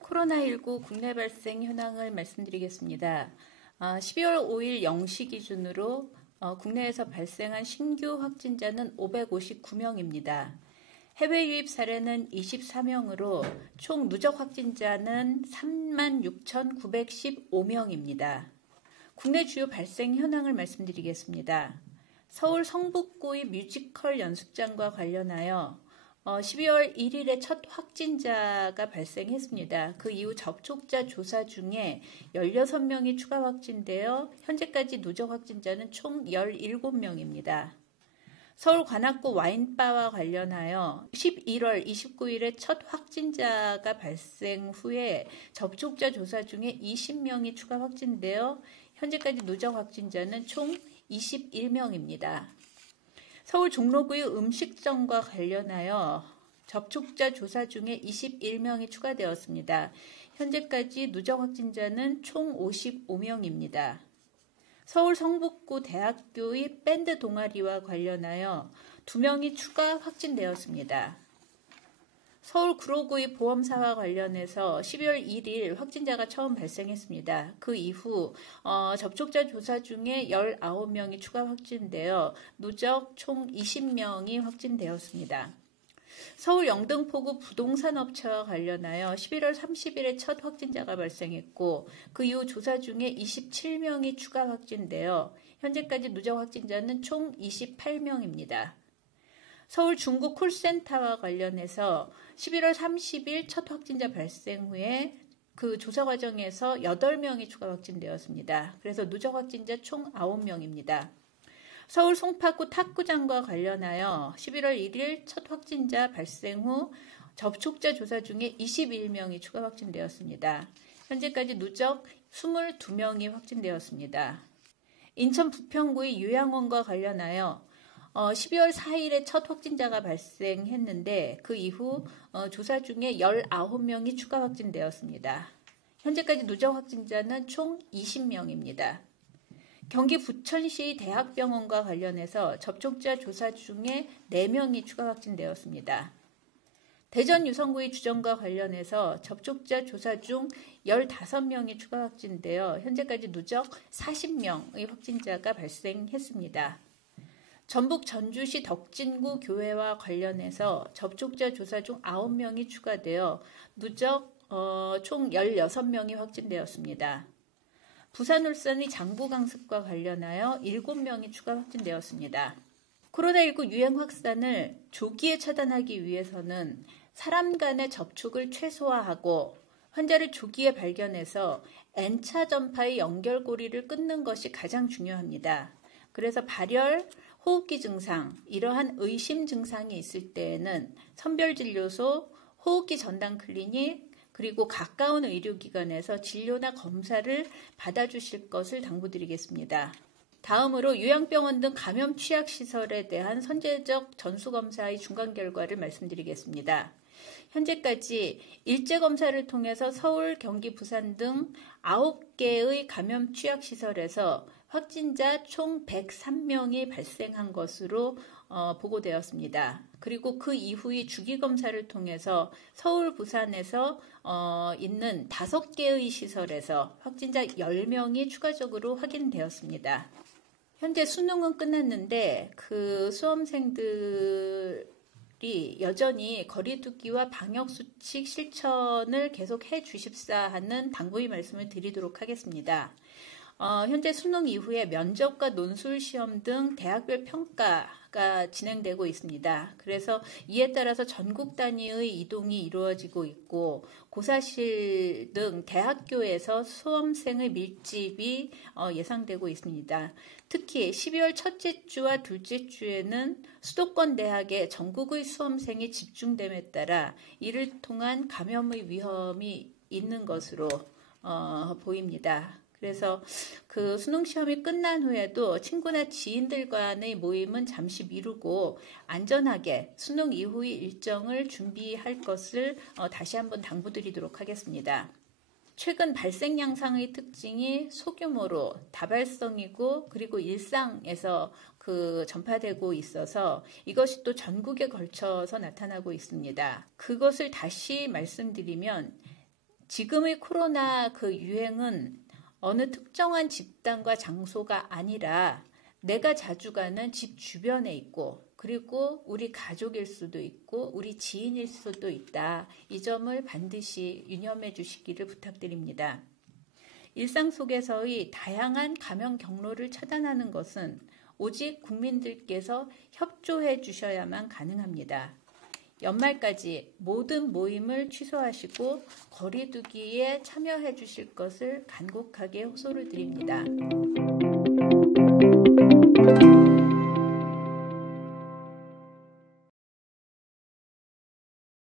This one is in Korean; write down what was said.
코로나19 국내 발생 현황을 말씀드리겠습니다. 12월 5일 0시 기준으로 국내에서 발생한 신규 확진자는 559명입니다. 해외 유입 사례는 24명으로 총 누적 확진자는 36,915명입니다. 국내 주요 발생 현황을 말씀드리겠습니다. 서울 성북구의 뮤지컬 연습장과 관련하여 12월 1일에 첫 확진자가 발생했습니다. 그 이후 접촉자 조사 중에 16명이 추가 확진되어 현재까지 누적 확진자는 총 17명입니다. 서울 관악구 와인바와 관련하여 11월 29일에 첫 확진자가 발생 후에 접촉자 조사 중에 20명이 추가 확진되어 현재까지 누적 확진자는 총 21명입니다. 서울 종로구의 음식점과 관련하여 접촉자 조사 중에 21명이 추가되었습니다. 현재까지 누적 확진자는 총 55명입니다. 서울 성북구 대학교의 밴드 동아리와 관련하여 2명이 추가 확진되었습니다. 서울 구로구의 보험사와 관련해서 12월 1일 확진자가 처음 발생했습니다. 그 이후 접촉자 조사 중에 19명이 추가 확진되어 누적 총 20명이 확진되었습니다. 서울 영등포구 부동산 업체와 관련하여 11월 30일에 첫 확진자가 발생했고 그 이후 조사 중에 27명이 추가 확진되어 현재까지 누적 확진자는 총 28명입니다. 서울 중구 콜센터와 관련해서 11월 30일 첫 확진자 발생 후에 그 조사 과정에서 8명이 추가 확진되었습니다. 그래서 누적 확진자 총 9명입니다. 서울 송파구 탁구장과 관련하여 11월 1일 첫 확진자 발생 후 접촉자 조사 중에 21명이 추가 확진되었습니다. 현재까지 누적 22명이 확진되었습니다. 인천 부평구의 요양원과 관련하여 12월 4일에 첫 확진자가 발생했는데 그 이후 조사 중에 19명이 추가 확진되었습니다. 현재까지 누적 확진자는 총 20명입니다. 경기 부천시 대학병원과 관련해서 접촉자 조사 중에 4명이 추가 확진되었습니다. 대전 유성구의 주점과 관련해서 접촉자 조사 중 15명이 추가 확진되어 현재까지 누적 40명의 확진자가 발생했습니다. 전북 전주시 덕진구 교회와 관련해서 접촉자 조사 중 9명이 추가되어 누적 총 16명이 확진되었습니다. 부산 울산의 장부강습과 관련하여 7명이 추가 확진되었습니다. 코로나19 유행 확산을 조기에 차단하기 위해서는 사람 간의 접촉을 최소화하고 환자를 조기에 발견해서 N차 전파의 연결고리를 끊는 것이 가장 중요합니다. 그래서 발열, 호흡기 증상, 이러한 의심 증상이 있을 때에는 선별진료소, 호흡기 전담 클리닉, 그리고 가까운 의료기관에서 진료나 검사를 받아주실 것을 당부드리겠습니다. 다음으로 요양병원 등 감염 취약시설에 대한 선제적 전수검사의 중간 결과를 말씀드리겠습니다. 현재까지 일제검사를 통해서 서울, 경기, 부산 등 9개의 감염 취약시설에서 확진자 총 103명이 발생한 것으로 보고되었습니다. 그리고 그 이후의 주기검사를 통해서 서울, 부산에서 있는 5개의 시설에서 확진자 10명이 추가적으로 확인되었습니다. 현재 수능은 끝났는데 그 수험생들이 여전히 거리두기와 방역수칙 실천을 계속 해주십사 하는 당부의 말씀을 드리도록 하겠습니다. 현재 수능 이후에 면접과 논술시험 등 대학별 평가가 진행되고 있습니다. 그래서 이에 따라서 전국 단위의 이동이 이루어지고 있고 고사실 등 대학교에서 수험생의 밀집이 예상되고 있습니다. 특히 12월 첫째 주와 둘째 주에는 수도권 대학의 전국의 수험생이 집중됨에 따라 이를 통한 감염의 위험이 있는 것으로 보입니다. 그래서 그 수능시험이 끝난 후에도 친구나 지인들 간의 모임은 잠시 미루고 안전하게 수능 이후의 일정을 준비할 것을 다시 한번 당부드리도록 하겠습니다. 최근 발생 양상의 특징이 소규모로 다발성이고 그리고 일상에서 전파되고 있어서 이것이 또 전국에 걸쳐서 나타나고 있습니다. 그것을 다시 말씀드리면 지금의 코로나 유행은 어느 특정한 집단과 장소가 아니라 내가 자주 가는 집 주변에 있고 그리고 우리 가족일 수도 있고 우리 지인일 수도 있다. 이 점을 반드시 유념해 주시기를 부탁드립니다. 일상 속에서의 다양한 감염 경로를 차단하는 것은 오직 국민들께서 협조해 주셔야만 가능합니다. 연말까지 모든 모임을 취소하시고 거리 두기에 참여해 주실 것을 간곡하게 호소를 드립니다.